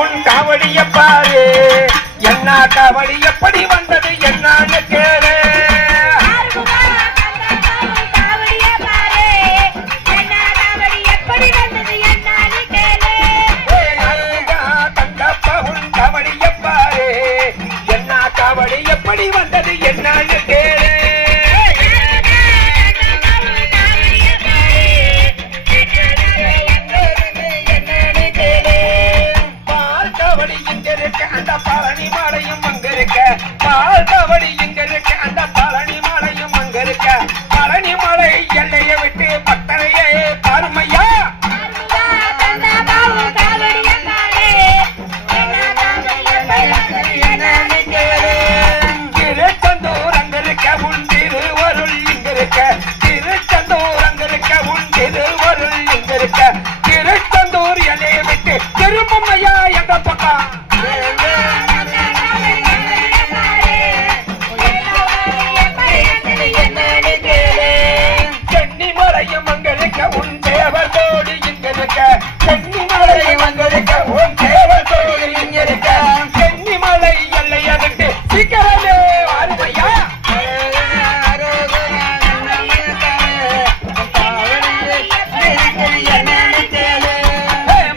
உன் காவடிய பாரு, என்ன காவடி எப்படி வந்தது என்னன்னு கேளு. கந்தப்பா உன் காவடிய பாரு, என்ன காவடி எப்படி வந்தது என்னன்னு கேளு. அந்த பழனி மலையும் அங்க இருக்க, பால் காவடி இங்க இருக்க, அந்த பழனி மலையும் அங்க இருக்க. பழனி மலை எல்லையை விட்டு பட்டறையே பாருமையா. திருச்செந்தூர் அங்க இருக்க, உன் திருவருள் இங்க இருக்க. திருச்செந்தூர் அங்க இருக்க, உன் திருவருள் இங்க இருக்க. திருச்செந்தூர் எல்லையை விட்டு திரும்பமையா எந்த பக்கம். உன் தேவர் கோடி இங்க இருக்க, சென்னிமலை வந்திருக்க. உன் தேவர் கோடி இங்க இருக்க, சென்னிமலை எல்லைய விட்டு சீக்கிரமே வருமையா.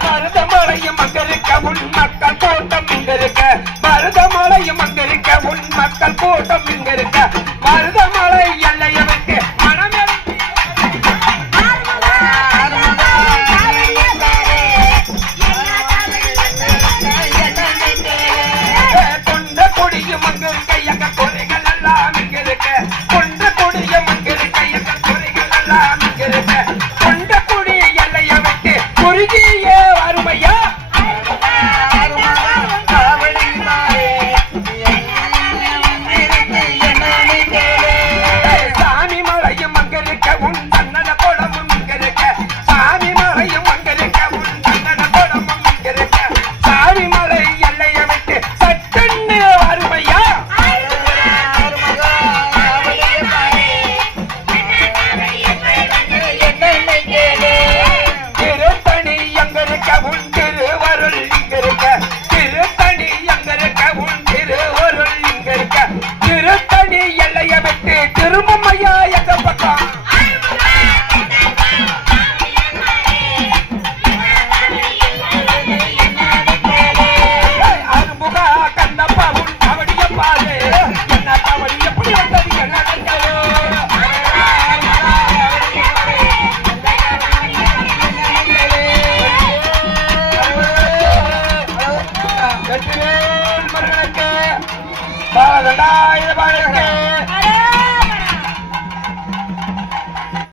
மருதமலையும் அங்க இருக்க, உன் மக்கள் கூட்டம் இங்க இருக்க. மருதமலையும் அங்க இருக்க, உன் மக்கள் கூட்டம் இங்க இருக்க. மருதமலை எல்லைய விட்டு மனமே திரும்பமையா எந்த பக்கம். அருமுகா கந்தப்பா உன் காவடிய பாரு, என்ன காவடி எப்படி வந்தது என்ன. வெற்றிவேல் முருகனுக்கு 2000